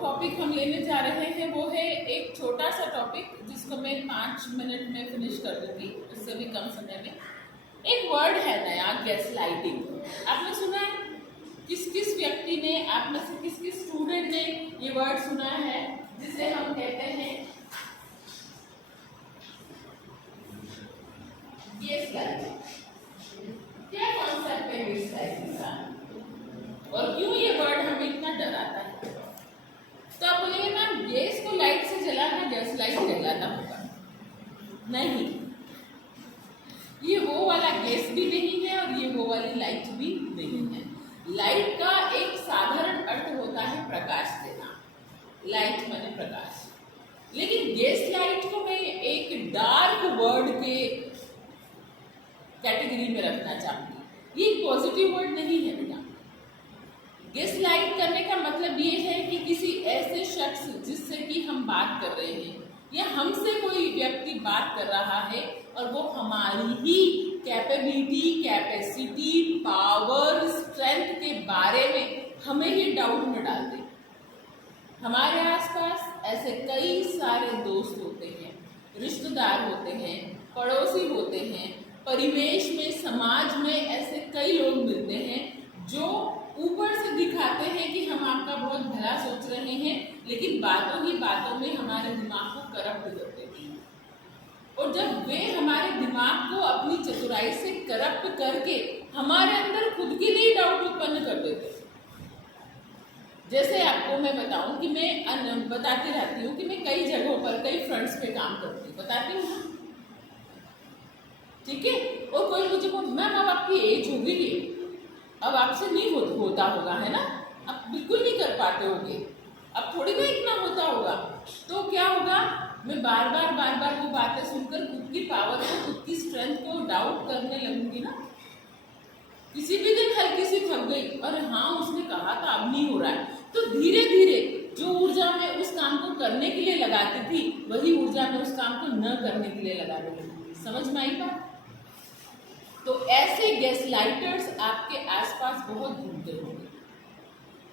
Topic हम लेने जा रहे हैं वो है एक छोटा सा टॉपिक जिसको मैं 5 मिनट में फिनिश कर दूंगी, उससे भी कम समय में। एक वर्ड है नया, गैसलाइटिंग। आपने सुना है? किस किस व्यक्ति ने, आप में से किस किस स्टूडेंट ने ये वर्ड सुना है, जिसे हम कहते हैं गैसलाइटिंग? क्या कॉन्सेप्ट है गैसलाइटिंग का और क्यों ये वर्ड हमें इतना डराता है? तो आप बोलेंगे मैम गैस को लाइट से जलाना गैसलाइट कहलाता होगा? नहीं, ये वो वाला गैस भी नहीं है और ये वो वाली लाइट भी नहीं है। लाइट का एक साधारण अर्थ होता है प्रकाश देना, लाइट माने प्रकाश। लेकिन गैस लाइट को मैं एक डार्क वर्ड के कैटेगरी में रखना चाहूंगी। ये पॉजिटिव वर्ड नहीं है बेटा। गैसलाइट करने का मतलब ये है कि किसी ऐसे शख्स जिससे कि हम बात कर रहे हैं या हमसे कोई व्यक्ति बात कर रहा है और वो हमारी ही कैपेबिलिटी, कैपेसिटी, पावर, स्ट्रेंथ के बारे में हमें ही डाउट में डाल दे। हमारे आसपास ऐसे कई सारे दोस्त होते हैं, रिश्तेदार होते हैं, पड़ोसी होते हैं, परिवेश में, समाज में ऐसे कई लोग मिलते हैं जो ऊपर से दिखाते हैं कि हम आपका बहुत भला सोच रहे हैं, लेकिन बातों ही बातों में हमारे दिमाग को करप्ट कर देते हैं। और जब वे हमारे दिमाग को अपनी चतुराई से करप्ट करके हमारे अंदर खुद के लिए डाउट उत्पन्न कर देते हैं। जैसे आपको मैं बताऊं कि मैं बताती रहती हूँ कि मैं कई जगहों पर, कई फ्रंट्स पे काम करती हूँ, बताती हूँ, ठीक है। और कोई मुझे बोल, मैम अब आपकी एज हो गई है, अब आपसे नहीं होता होगा, है ना, अब बिल्कुल नहीं कर पाते होगे, अब थोड़ी ना इतना होता होगा। तो क्या होगा, मैं बार बार वो बातें सुनकर खुद की पावर को, खुद की स्ट्रेंथ को डाउट करने लगूंगी ना। किसी भी दिन हल्की सी थक गई, अरे हाँ उसने कहा था अब नहीं हो रहा है, तो धीरे धीरे जो ऊर्जा मैं उस काम को करने के लिए लगाती थी वही ऊर्जा मैं उस काम को न करने के लिए लगाने लगी। समझ में आई बात? तो ऐसे गैसलाइटर्स आपके आसपास बहुत घूमते होंगे।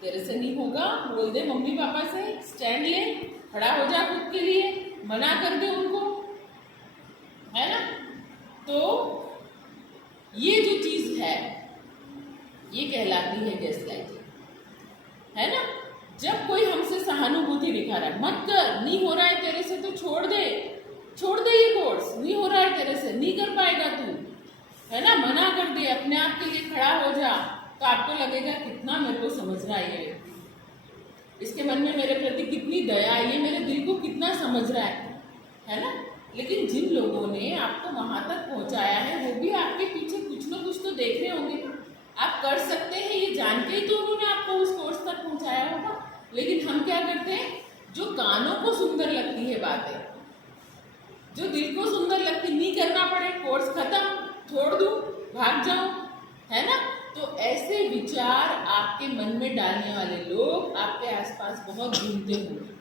तेरे से नहीं होगा, बोल दे मम्मी पापा से, स्टैंड ले, खड़ा हो जा खुद के लिए, मना कर दे उनको, है ना। तो ये जो चीज है ये कहलाती है गैसलाइटिंग, है ना। जब कोई हमसे सहानुभूति दिखा रहा है, मत कर, नहीं हो रहा है तेरे से तो छोड़ दे ये कोर्स, नहीं हो रहा है तेरे से, नहीं कर पाएगा तू, है ना, मना कर दे, अपने आप के लिए खड़ा हो जा, तो आपको लगेगा कितना मेरे को समझ रहा है ये व्यक्ति, इसके मन में मेरे प्रति कितनी दया है, ये मेरे दिल को कितना समझ रहा है ना। लेकिन जिन लोगों ने आपको वहां तक पहुंचाया है वो भी आपके पीछे कुछ ना कुछ तो देख रहे होंगे। आप कर सकते हैं ये जान के ही तो उन्होंने आपको उस कोर्स तक पहुंचाया होगा। लेकिन हम क्या करते हैं, जो कानों को सुंदर लगती है बातें, जो दिल को सुंदर लगती, नहीं करना पड़े, कोर्स खत्म, छोड़ दूं, भाग जाऊं, है ना। तो ऐसे विचार आपके मन में डालने वाले लोग आपके आसपास बहुत घूमते होंगे,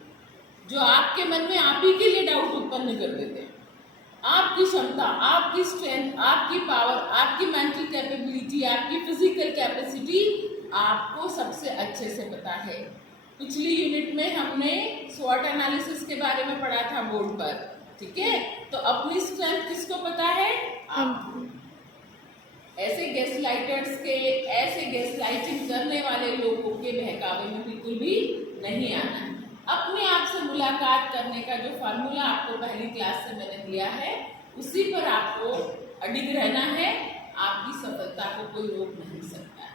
जो आपके मन में आप ही के लिए डाउट उत्पन्न कर देते हैं। आपकी क्षमता, आपकी स्ट्रेंथ, आपकी पावर, आपकी मेंटल कैपेबिलिटी, आपकी फिजिकल कैपेसिटी आपको सबसे अच्छे से पता है। पिछली यूनिट में हमने स्वॉट एनालिसिस के बारे में पढ़ा था बोर्ड पर, ठीक है। तो अपनी स्ट्रेंथ किसको पता है? आपको। ऐसे गैसलाइटर्स के, ऐसे गैसलाइटिंग करने वाले लोगों के बहकावे में बिल्कुल भी नहीं आना है। अपने आप से मुलाकात करने का जो फार्मूला आपको पहली क्लास से मैंने दिया है, उसी पर आपको अडिग रहना है। आपकी सफलता को कोई रोक नहीं सकता है।